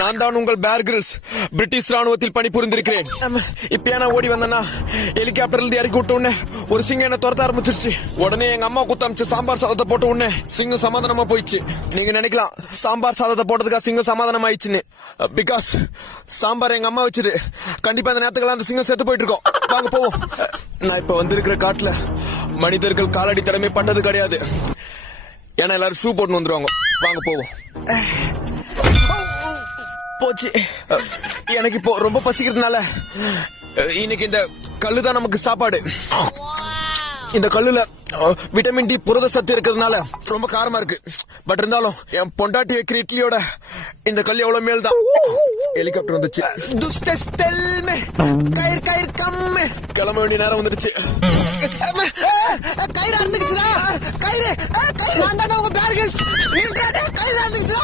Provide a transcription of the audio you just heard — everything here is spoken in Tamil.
நான் தான் உங்கள் பேர் கிரில்ஸ். பிரிட்டிஷ் ராணுவத்தில் பணிபுரிந்திருக்கிறேன். இப்ப நான் ஓடி வந்தேன்னா ஹெலிகாப்டர்ல இருந்து இறக்கி விட்ட உடனே ஒரு சிங்கம் என்ன துரத்த ஆரம்பிச்சிருச்சு. உடனே எங்க அம்மா குத்தமிச்சு சாம்பார் சாதத்தை போட்ட உடனே சிங்கம் சமாதானமா போயிடுச்சு. நீங்க நினைக்கலாம் சாம்பார் சாதத்தை போட்டதுக்கா சிங்கம் சமாதானம் ஆயிடுச்சுன்னு. பிகாஸ் சாம்பார் எங்க அம்மா வச்சது. கண்டிப்பா அந்த நேரத்துக்கெல்லாம் அந்த சிங்கம் செத்து போயிட்டு இருக்கோம். வாங்க போவோம். நான் இப்ப வந்திருக்கிற காட்டுல மனிதர்கள் காலடி தடமே பட்டது கிடையாது. ஏன்னா எல்லாரும் ஷூ போட்டு வந்துருவாங்க. வாங்க போவோம். போச்சு. எனக்கு இப்போ ரொம்ப பசிக்கிறதுனால இன்னைக்கு இந்த கல்லுதான் நமக்கு சாப்பாடு. இந்த கல்லுல விட்டமின் டி புரத சத்து இருக்கிறதுனால ரொம்ப காரமா இருக்கு. பட் இருந்தாலும் என் பொண்டாட்டி வைக்கிற இட்லியோட இந்த கல் எவ்வளவு மேல் தான். ஹெலிகாப்டர் வந்துச்சு. கிளம்ப வேண்டிய நேரம் வந்துருச்சு. கயிறு இருந்துச்சுடா. கயிறு கயிறு இருந்துச்சுடா.